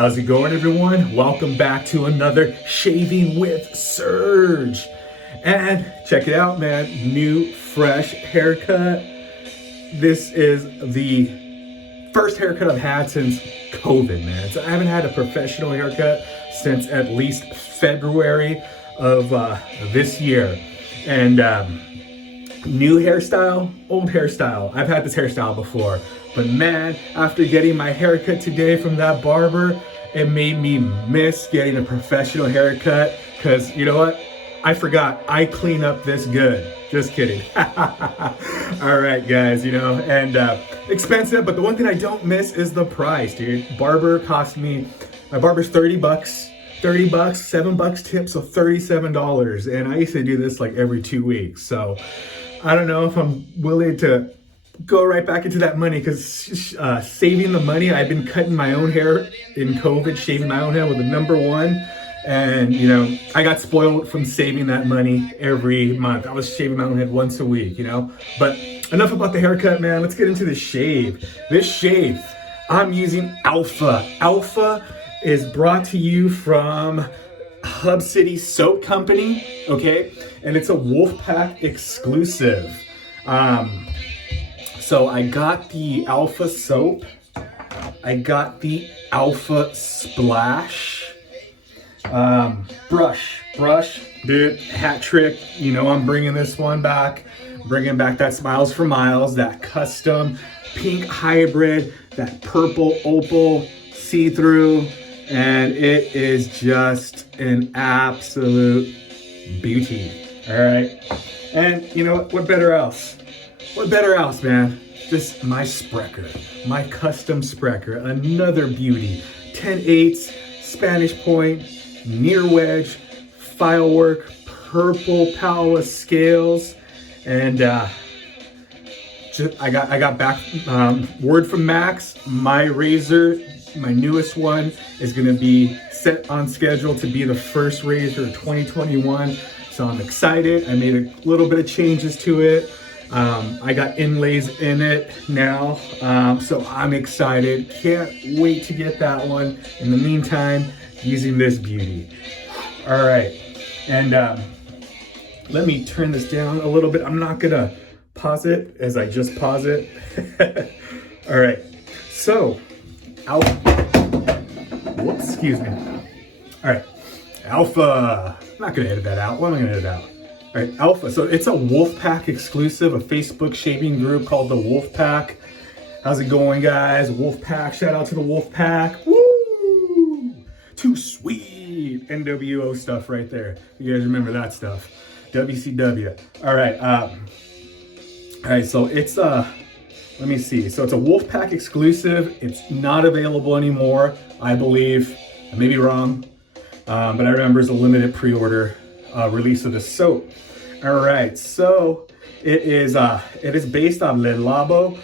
How's it going, everyone? Welcome back to another Shaving with Serge. And check it out, man. New, fresh haircut. This is the first haircut I've had since COVID, man. So I haven't had a professional haircut since at least February of this year. And new hairstyle, old hairstyle. I've had this hairstyle before. But man, after getting my haircut today from that barber, it made me miss getting a professional haircut. Cause you know what? I forgot, I clean up this good. Just kidding. All right, guys, and expensive, but the one thing I don't miss is the price, dude. Barber cost me, my barber's $30, $7 tip, so $37. And I used to do this like every 2 weeks. So I don't know if I'm willing to go right back into that money, because saving the money, I've been cutting my own hair in COVID, shaving my own hair with the number one. And I got spoiled from saving that money every month. I was shaving my own head once a week, But enough about the haircut, man. Let's get into the shave. This shave, I'm using Alpha. Alpha is brought to you from Hub City Soap Company, okay? And it's a Wolfpack exclusive. So I got the Alpha soap. I got the Alpha splash. Brush, dude, hat trick. I'm bringing this one back. Bringing back that Smiles for Miles, that custom pink hybrid, that purple opal see-through. And it is just an absolute beauty. All right. And what better else? What better else, man? Just my sprecher, my custom sprecher, another beauty. 10/8 Spanish point, near wedge, file work, purple palace scales, and I got back word from Max. My razor, my newest one, is gonna be set on schedule to be the first razor of 2021. So I'm excited. I made a little bit of changes to it. I got inlays in it now, so I'm excited. Can't wait to get that one. In the meantime, using this beauty. All right, and let me turn this down a little bit. I'm not gonna pause it as I just pause it. All right, so Alpha. Whoops, excuse me. All right, Alpha. I'm not gonna edit that out. What am I gonna edit out? All right, Alpha. So it's a Wolfpack exclusive, a Facebook shaving group called the Wolfpack. How's it going, guys? Wolfpack. Shout out to the Wolfpack. Woo! Too sweet. NWO stuff right there. You guys remember that stuff? WCW. All right. So it's let me see. So it's a Wolfpack exclusive. It's not available anymore, I believe. I may be wrong, but I remember it's a limited pre-order release of the soap. All right, so it is based on Le Labo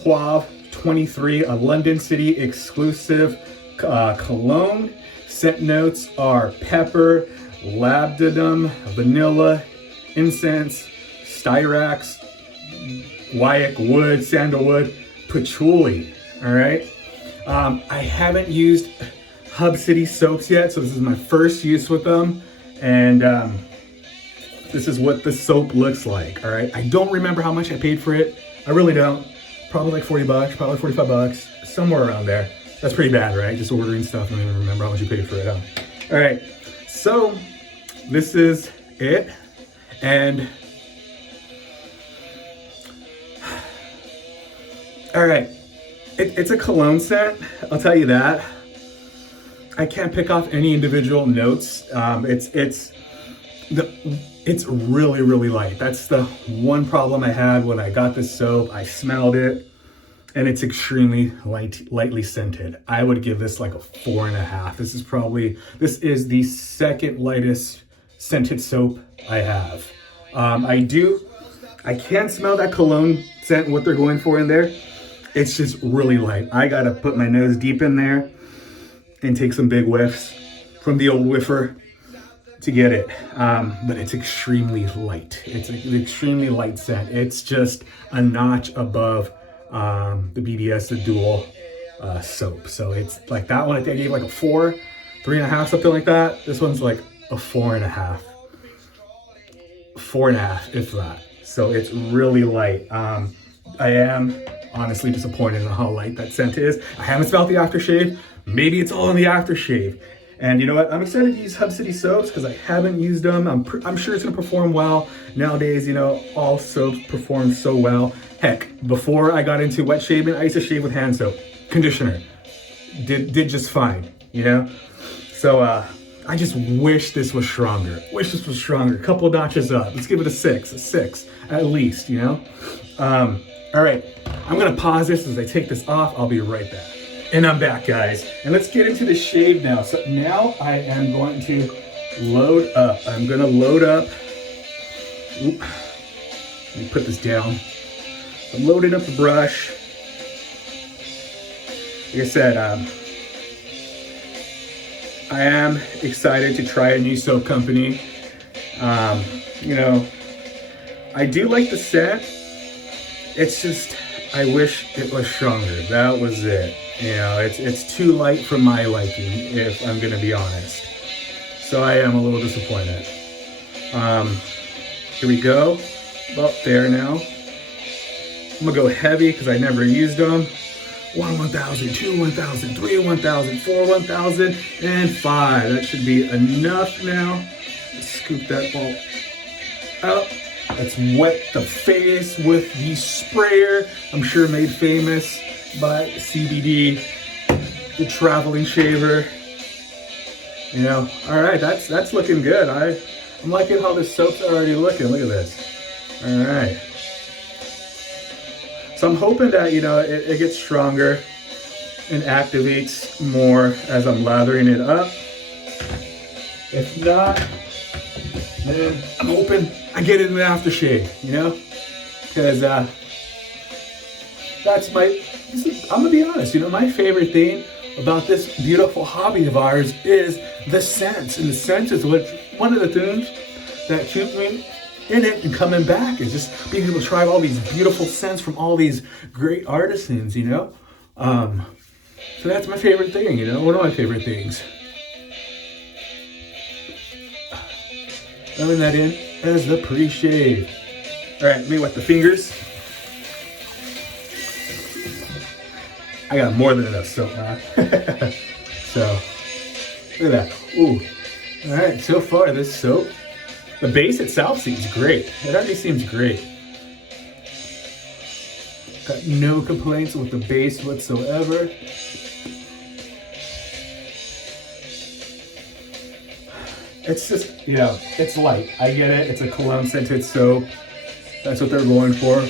Poivre 23, a London City exclusive cologne. Scent notes are pepper, labdanum, vanilla, incense, styrax, guaiac wood, sandalwood, patchouli. All right, I haven't used Hub City soaps yet, so this is my first use with them. And this is what the soap looks like. All right, I don't remember how much I paid for it. I really don't. Probably like $40, probably $45, somewhere around there. That's pretty bad, right? Just ordering stuff and I don't even remember how much you paid for it. Huh? All right, so this is it. And all right, it's a cologne scent, I'll tell you that. I can't pick off any individual notes. It's really, really light. That's the one problem I had when I got this soap. I smelled it, and it's extremely lightly scented. I would give this like a 4.5. This is the second lightest scented soap I have. I can smell that cologne scent, what they're going for in there. It's just really light. I gotta put my nose deep in there and take some big whiffs from the old whiffer to get it. But it's extremely light. It's an extremely light scent. It's just a notch above the BBS, the dual soap. So it's like that one I think I gave like a 4, 3.5, something like that. This one's like a 4.5. 4.5, if that. So it's really light. I am honestly disappointed in how light that scent is. I haven't smelled the aftershave. Maybe it's all in the aftershave. And you know what? I'm excited to use Hub City soaps because I haven't used them. I'm sure it's gonna perform well. Nowadays, you know, all soaps perform so well. Heck, before I got into wet shaving, I used to shave with hand soap, conditioner. Did just fine, you know? So I just wish this was stronger. Wish this was stronger. A couple notches up. Let's give it a 6 at least, you know? All right, I'm gonna pause this as I take this off. I'll be right back. And I'm back, guys. And let's get into the shave now. So now I am going to load up. I'm gonna load up. Oop. Let me put this down. I'm loading up the brush. Like I said, I am excited to try a new soap company. You know, I do like the scent. It's just, I wish it was stronger. That was it. You know, it's too light for my liking, if I'm gonna be honest. So I am a little disappointed. Here we go. About there now. I'm gonna go heavy because I never used them. 1 1000, 2 1000, 3 1000, 4 1000, and 5. That should be enough now. Scoop that ball out. Let's wet the face with the sprayer. I'm sure made famous by CBD, the traveling shaver. You know, all right, that's looking good. I'm liking how the soap's already looking. Look at this. All right. So I'm hoping that, you know, it gets stronger and activates more as I'm lathering it up. If not, then I'm hoping I get it in the aftershave, you know? Because that's I'm gonna be honest, you know, my favorite thing about this beautiful hobby of ours is the scents. And the scents is one of the things that keeps me in it and coming back, is just being able to try all these beautiful scents from all these great artisans, you know? So that's my favorite thing, you know, one of my favorite things. Throwing that in as the pre-shave. All right, let me wet the fingers. I got more than enough soap, man. So, look at that. Ooh. All right, so far this soap, the base itself seems great. It already seems great. Got no complaints with the base whatsoever. It's just, you know, it's light. I get it. It's a cologne scented soap. That's what they're going for.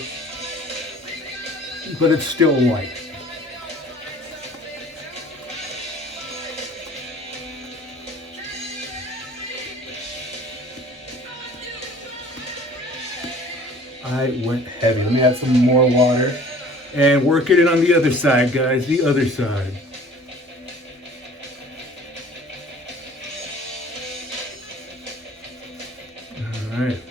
But it's still light. I went heavy. Let me add some more water and work it in on the other side, guys. The other side. All right.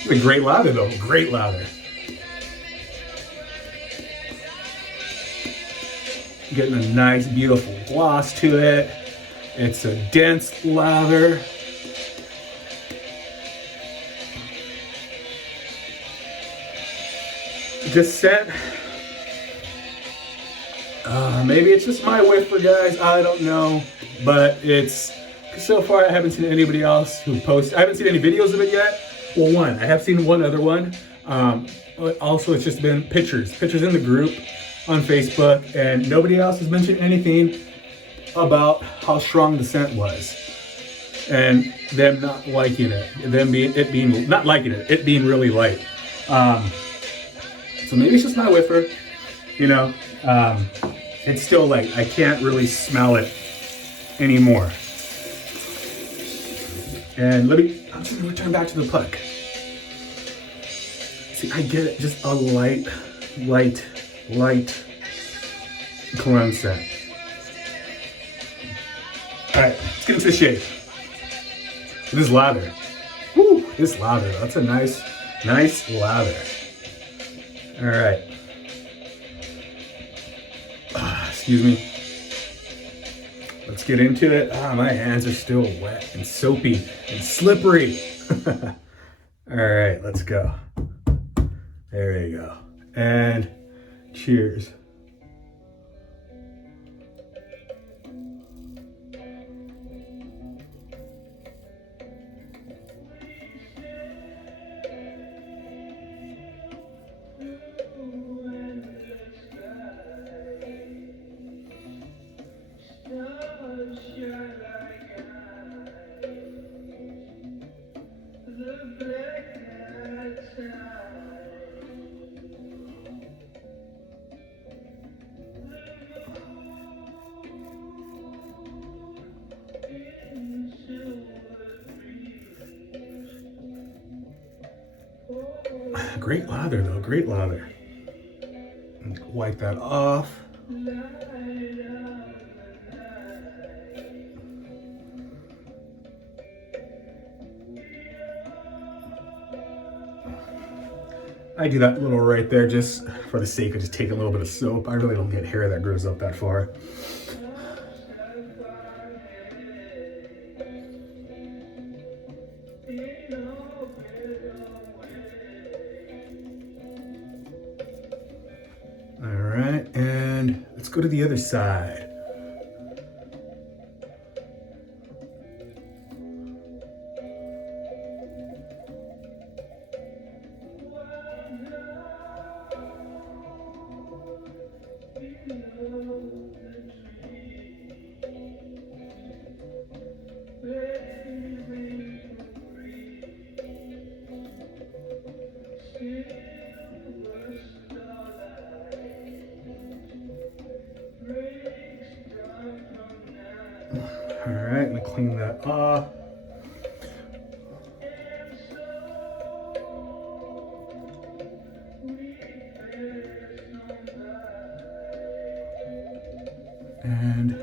It's a great lather, though. Great lather. Getting a nice, beautiful gloss to it. It's a dense lather. This scent, maybe it's just my whiffer, guys. I don't know, but it's, so far I haven't seen anybody else who posts. I haven't seen any videos of it yet. Well, one, I have seen one other one. But also, it's just been pictures in the group on Facebook, and nobody else has mentioned anything about how strong the scent was, and them not liking it, it being really light. So maybe it's just my whiffer, you know. It's still light. I can't really smell it anymore. And I'm just gonna return back to the puck. See, I get it, just a light cologne scent. All right, let's get into the shave. This is lather. Woo! this lather, that's a nice lather. All right. Excuse me. Let's get into it. My hands are still wet and soapy and slippery. All right, let's go. There you go. And cheers. Great lather though, great lather. Wipe that off. I do that little right there just for the sake of just taking a little bit of soap. I really don't get hair that grows up that far. All right, and let's go to the other side. All right, let me clean that off. And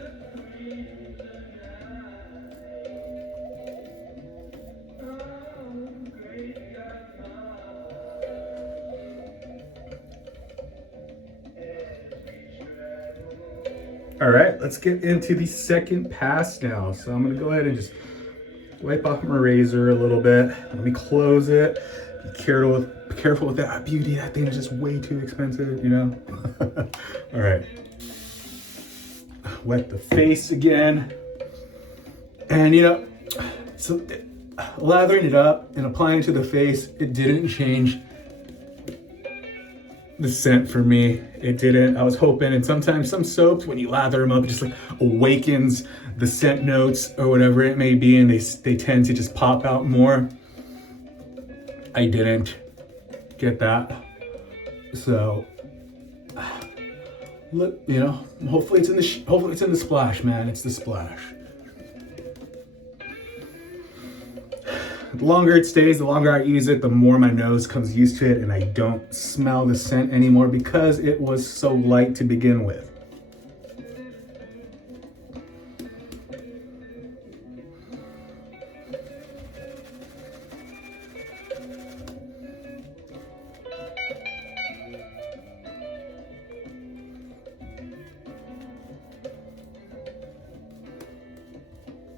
all right, let's get into the second pass now. So I'm gonna go ahead and just wipe off my razor a little bit. Let me close it. Be careful with that beauty. That thing is just way too expensive, you know? All right. Wet the face again. And you know, so lathering it up and applying it to the face, it didn't change the scent for me. It didn't. I was hoping, and sometimes some soaps, when you lather them up, it just like awakens the scent notes or whatever it may be, and they tend to just pop out more. I didn't get that. So look, you know, hopefully it's in the splash, man. It's the splash. The longer it stays, the longer I use it, the more my nose comes used to it and I don't smell the scent anymore because it was so light to begin with.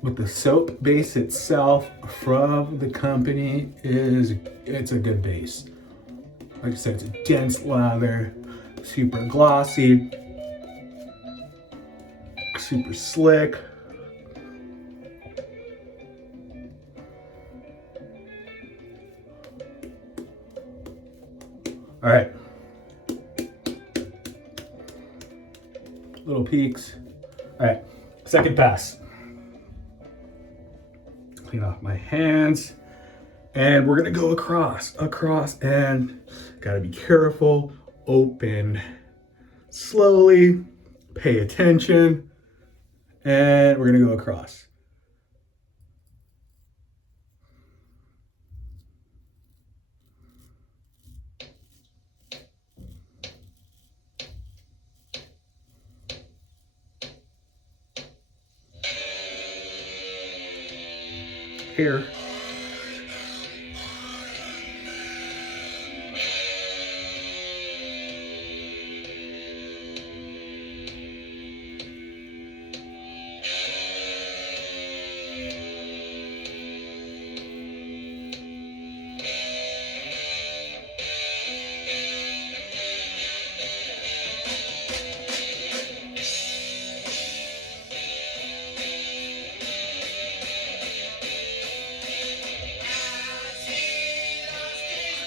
With the soap base itself from the company it's a good base. Like I said, it's a dense lather, super glossy, super slick. All right. Little peaks. All right, second pass. Clean off my hands, and we're gonna go across, and gotta be careful, open slowly, pay attention, and we're gonna go across. Here.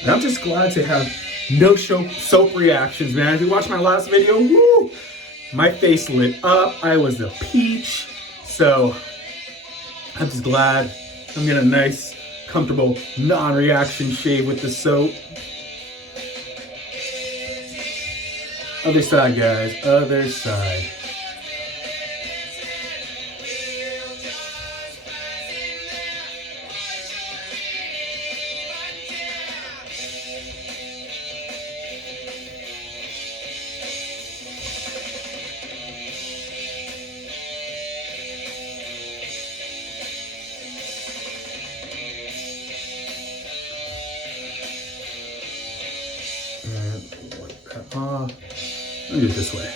And I'm just glad to have no soap reactions, man. If you watched my last video, woo, my face lit up. I was a peach. So I'm just glad I'm getting a nice, comfortable, non-reaction shave with the soap. Other side, guys, other side. And wipe that off. Let me do it this way.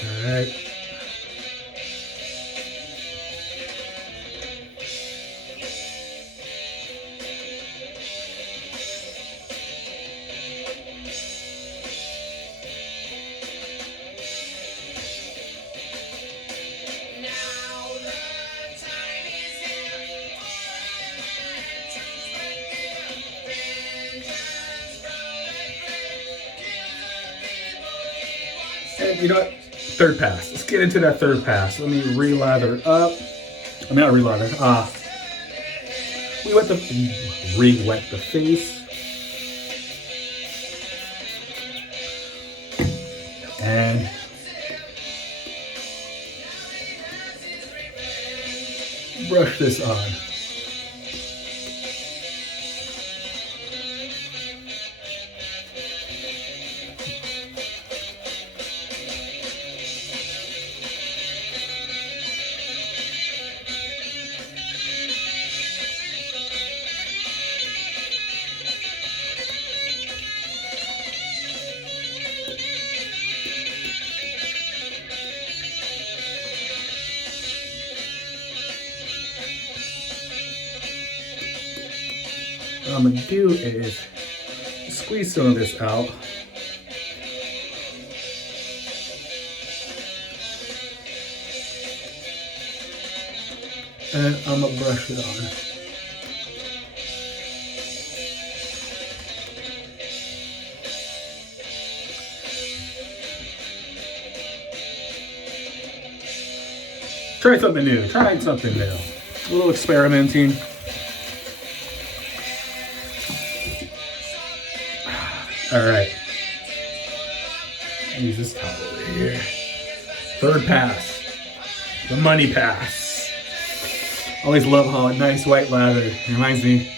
All right. And you know what? Third pass. Let's get into that third pass. Let me re-lather up. I'm not re-lather. Re-wet the face. And brush this on. What I'm gonna do is squeeze some of this out. And I'm gonna brush it on. Try something new, A little experimenting. All right, use this towel over here. Third pass, the money pass. Always love how a nice white lather reminds me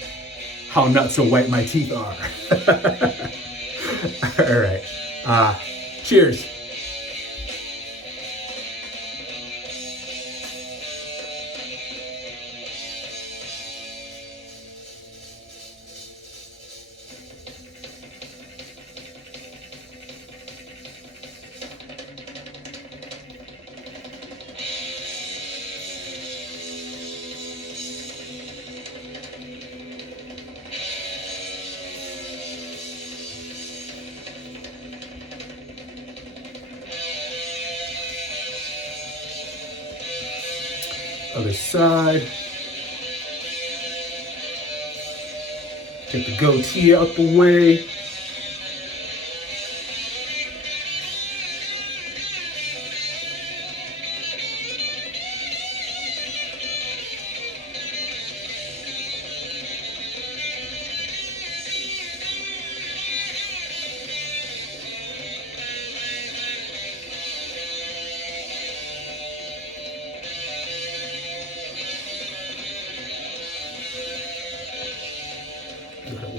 how not so white my teeth are. All right, cheers. Other side. Get the goatee out the way.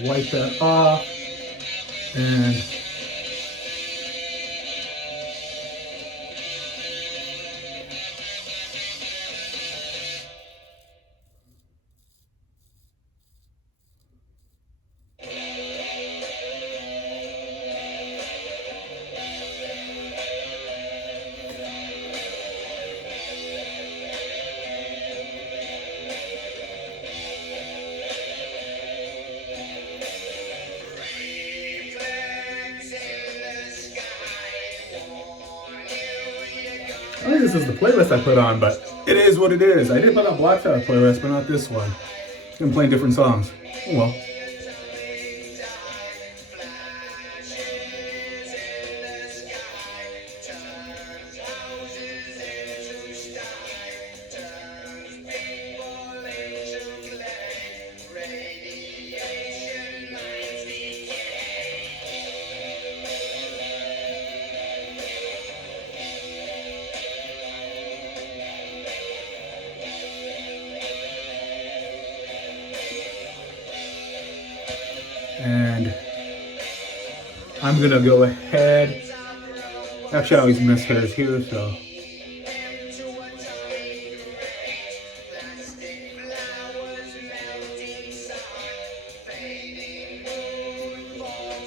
Wipe that off, and this is the playlist I put on, but it is what it is. I did put on Black Sabbath playlist, but not this one. I'm playing different songs. Oh well. And I'm gonna go ahead. Actually, I always miss hers here, so.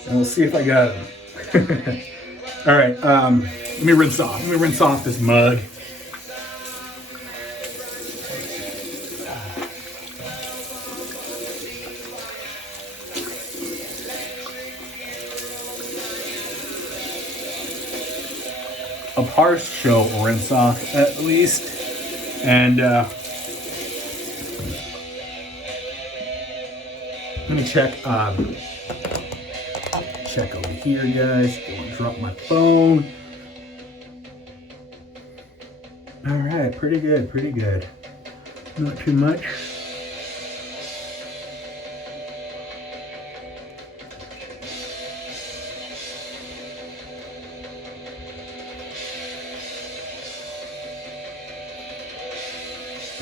And we'll see if I got them. All right, let me rinse off. Let me rinse off this mug. A partial rinse off at least, and let me check over here, guys. Don't drop my phone. All right, pretty good, pretty good. Not too much.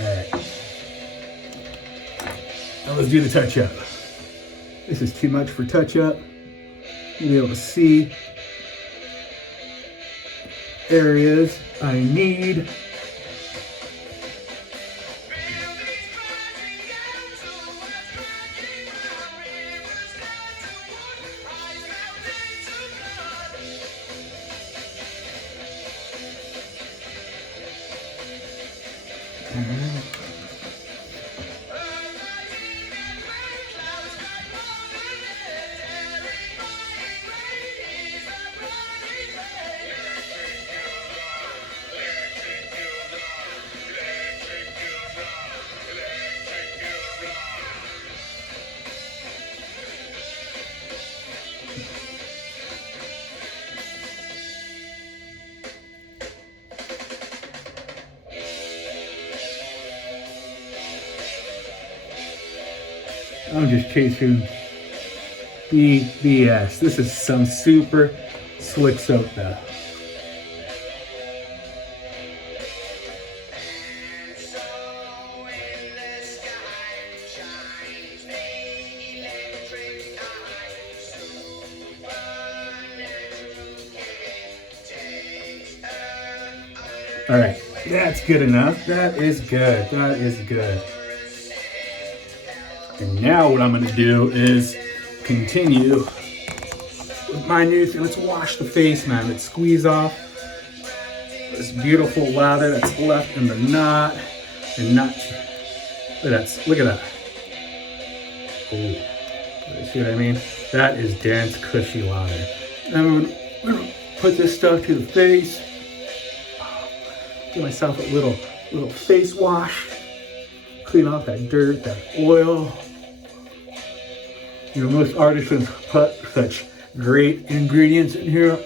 Alright. Now let's do the touch up. This is too much for touch up. You'll be able to see areas I need. I'm just chasing BS. This is some super slick soap though. All right, that's good enough. That is good. That is good. And now what I'm going to do is continue with my new thing. Let's wash the face, man. Let's squeeze off this beautiful lather that's left in the knot. And not, look at that. Look at that. Oh, see what I mean? That is dense, cushy lather. And I'm going to put this stuff to the face. Give myself a little face wash. Clean off that dirt, that oil. You know, most artisans put such great ingredients in here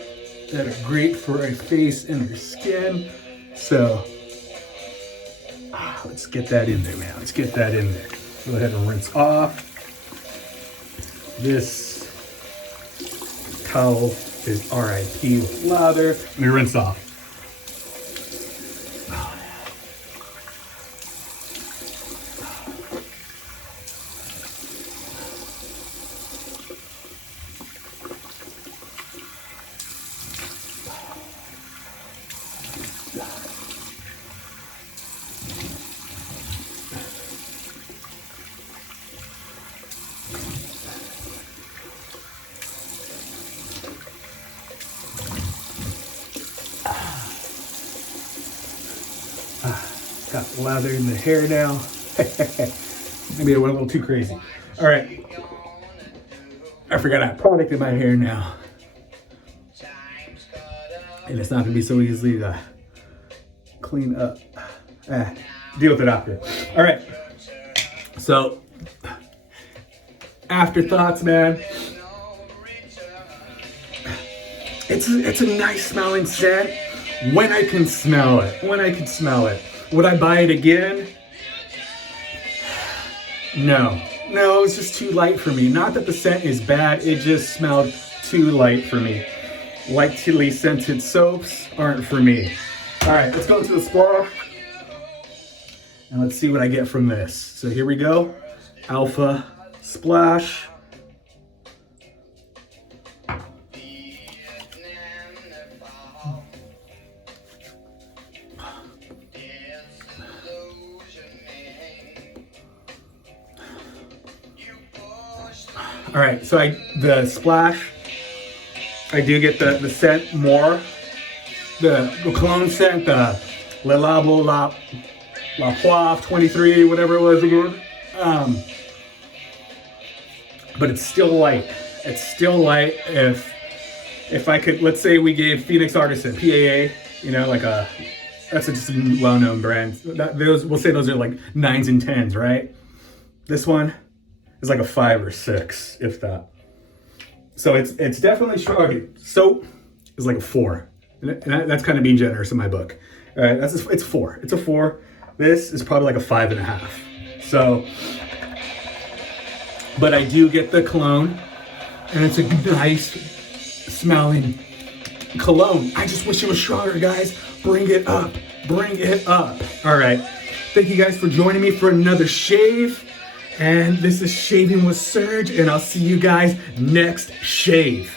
that are great for a face and your skin. So, let's get that in there, man. Let's get that in there. Go ahead and rinse off. This towel is RIP with lather. Let me rinse off. Got lather in the hair now. Maybe I went a little too crazy. All right. I forgot I have product in my hair now. And it's not gonna be so easily to clean up. Deal with it after. All right. So, afterthoughts, man. It's a nice smelling scent when I can smell it. Would I buy it again? No, it's just too light for me. Not that the scent is bad, it just smelled too light for me. Lightly scented soaps aren't for me. All right, let's go to the splash. And let's see what I get from this. So here we go. Alpha Splash. All right, so the splash, I do get the scent more. The cologne scent, the Le Labo La Poivre 23, whatever it was again. But it's still light. It's still light. If I could, let's say we gave Phoenix Artisan, PAA, you know, like that's just a well-known brand. We'll say those are like 9s and 10s, right? This one is like a 5 or 6, if that. So it's definitely strong. Okay, soap is like a 4, and that's kind of being generous in my book. All right, it's 4. It's a 4. This is probably like a 5.5. So, but I do get the cologne, and it's a nice smelling cologne. I just wish it was stronger, guys. Bring it up. All right. Thank you guys for joining me for another shave. And this is Shaving with Serge, and I'll see you guys next shave.